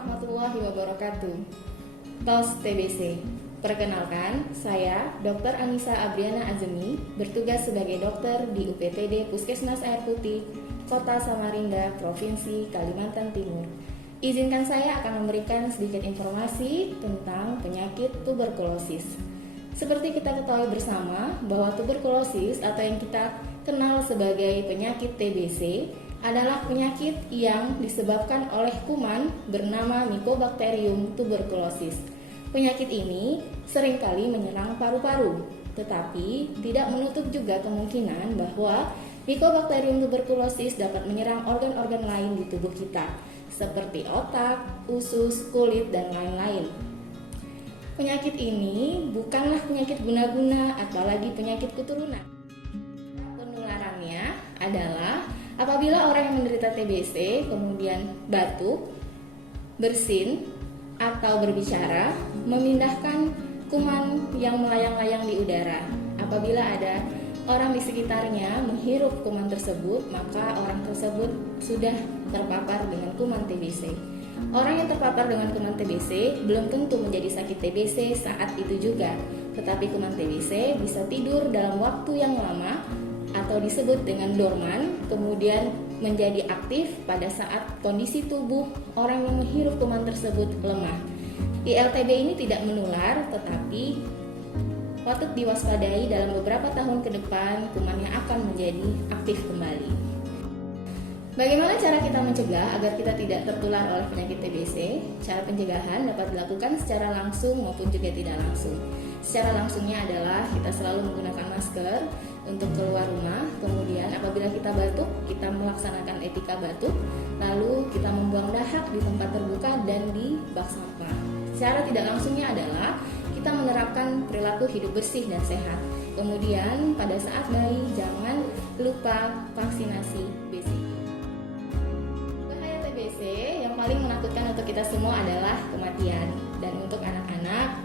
warahmatullahi wabarakatuh. TOS TBC. Perkenalkan, saya Dr. Anissa Abriana Azemi, bertugas sebagai dokter di UPTD Puskesmas Air Putih, Kota Samarinda, Provinsi Kalimantan Timur. Izinkan saya akan memberikan sedikit informasi tentang penyakit tuberkulosis. Seperti kita ketahui bersama bahwa tuberkulosis atau yang kita kenal sebagai penyakit TBC adalah penyakit yang disebabkan oleh kuman bernama Mycobacterium tuberculosis. Penyakit ini seringkali menyerang paru-paru, tetapi tidak menutup juga kemungkinan bahwa Mycobacterium tuberculosis dapat menyerang organ-organ lain di tubuh kita, seperti otak, usus, kulit, dan lain-lain. Penyakit ini bukanlah penyakit guna-guna, apalagi penyakit keturunan. Penularannya adalah apabila orang yang menderita TBC kemudian batuk, bersin, atau berbicara, memindahkan kuman yang melayang-layang di udara. Apabila ada orang di sekitarnya menghirup kuman tersebut, maka orang tersebut sudah terpapar dengan kuman TBC. Orang yang terpapar dengan kuman TBC belum tentu menjadi sakit TBC saat itu juga, tetapi kuman TBC bisa tidur dalam waktu yang lama atau disebut dengan dorman, kemudian menjadi aktif pada saat kondisi tubuh orang yang menghirup kuman tersebut lemah. ILTB ini tidak menular, tetapi patut diwaspadai dalam beberapa tahun ke depan kumannya akan menjadi aktif kembali. Bagaimana cara kita mencegah agar kita tidak tertular oleh penyakit TBC? Cara pencegahan dapat dilakukan secara langsung maupun juga tidak langsung. Secara langsungnya adalah kita selalu menggunakan masker untuk keluar rumah. Kemudian apabila kita batuk, kita melaksanakan etika batuk. Lalu kita membuang dahak di tempat terbuka dan di bak sampah. Secara tidak langsungnya adalah kita menerapkan perilaku hidup bersih dan sehat. Kemudian pada saat bayi jangan lupa vaksinasi BCG. TBC yang paling menakutkan untuk kita semua adalah kematian, dan untuk anak-anak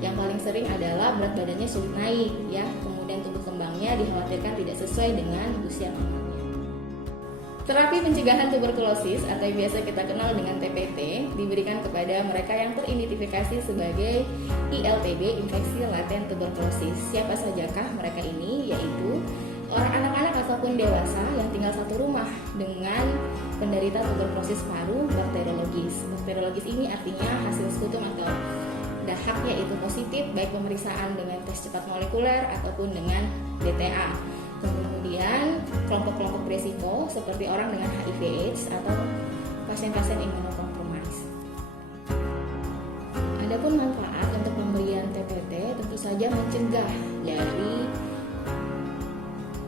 yang paling sering adalah berat badannya sulit naik, ya. Kemudian tumbuh kembangnya dikhawatirkan tidak sesuai dengan usia mamanya. Terapi pencegahan tuberkulosis atau yang biasa kita kenal dengan TPT diberikan kepada mereka yang teridentifikasi sebagai ILTB, infeksi laten tuberkulosis. Siapa sajakah mereka ini? Yaitu orang anak-anak ataupun dewasa yang tinggal satu rumah dengan penderita tuberkulosis paru bakteriologis. Bakteriologis ini artinya hasil skutum atau dahaknya itu positif, baik pemeriksaan dengan tes cepat molekuler ataupun dengan DTA. Kemudian kelompok-kelompok berisiko seperti orang dengan HIV/AIDS atau pasien-pasien imunokompromis. Adapun manfaat untuk pemberian TPT tentu saja mencegah dari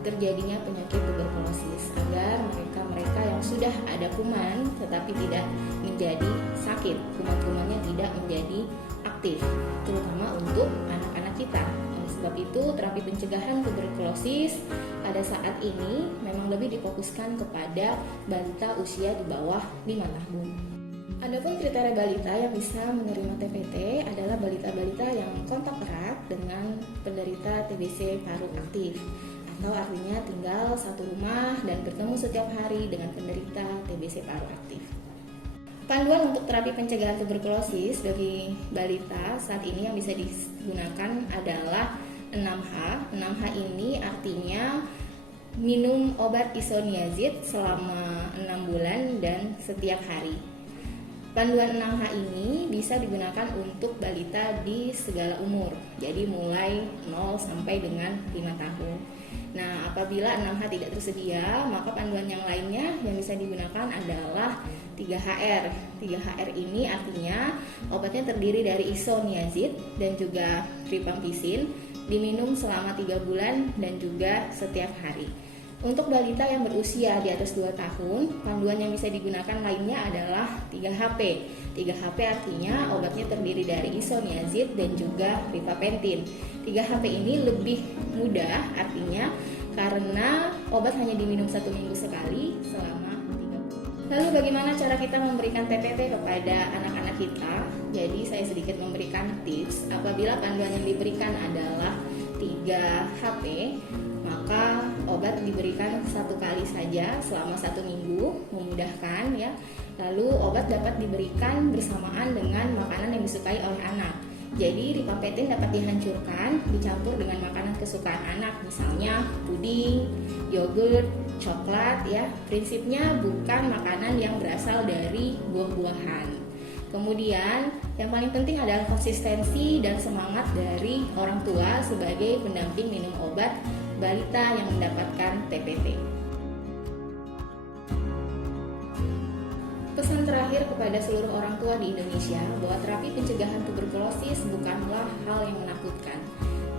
terjadinya penyakit tuberkulosis agar mereka yang sudah ada kuman tetapi tidak menjadi sakit, kuman-kumannya tidak menjadi aktif, terutama untuk anak-anak kita. Oleh sebab itu, terapi pencegahan tuberkulosis pada saat ini memang lebih difokuskan kepada balita usia di bawah 5 tahun. Adapun kriteria balita yang bisa menerima TPT adalah balita-balita yang kontak erat dengan penderita TBC paru aktif, atau artinya tinggal satu rumah dan bertemu setiap hari dengan penderita TBC paru aktif. Panduan untuk terapi pencegahan tuberkulosis bagi balita saat ini yang bisa digunakan adalah 6H. 6H ini artinya minum obat isoniazid selama 6 bulan dan setiap hari. Panduan 6H ini bisa digunakan untuk balita di segala umur, jadi mulai 0 sampai dengan 5 tahun. Nah, apabila 6H tidak tersedia, maka panduan yang lainnya yang bisa digunakan adalah 3HR. 3HR ini artinya obatnya terdiri dari isoniazid dan juga rifampicin, diminum selama 3 bulan dan juga setiap hari. Untuk balita yang berusia di atas 2 tahun, panduan yang bisa digunakan lainnya adalah 3HP. 3HP artinya obatnya terdiri dari isoniazid dan juga rifapentin. 3HP ini lebih mudah artinya karena obat hanya diminum 1 minggu sekali selama 3 bulan. Lalu bagaimana cara kita memberikan TPT kepada anak-anak kita? Jadi saya sedikit memberikan tips. Apabila panduan yang diberikan adalah 3HP, maka obat diberikan 1 kali saja selama 1 minggu, memudahkan ya. Lalu obat dapat diberikan bersamaan dengan makanan yang disukai oleh anak. Jadi rifampicin dapat dihancurkan, dicampur dengan makanan kesukaan anak, misalnya puding, yogurt, coklat ya. Prinsipnya bukan makanan yang berasal dari buah-buahan. Kemudian yang paling penting adalah konsistensi dan semangat dari orang tua sebagai pendamping minum obat balita yang mendapatkan TPP. Pesan terakhir kepada seluruh orang tua di Indonesia bahwa terapi pencegahan tuberkulosis bukanlah hal yang menakutkan.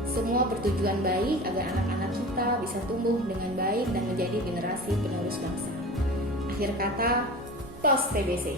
Semua bertujuan baik agar anak-anak kita bisa tumbuh dengan baik dan menjadi generasi penerus bangsa. Akhir kata, tos TBC.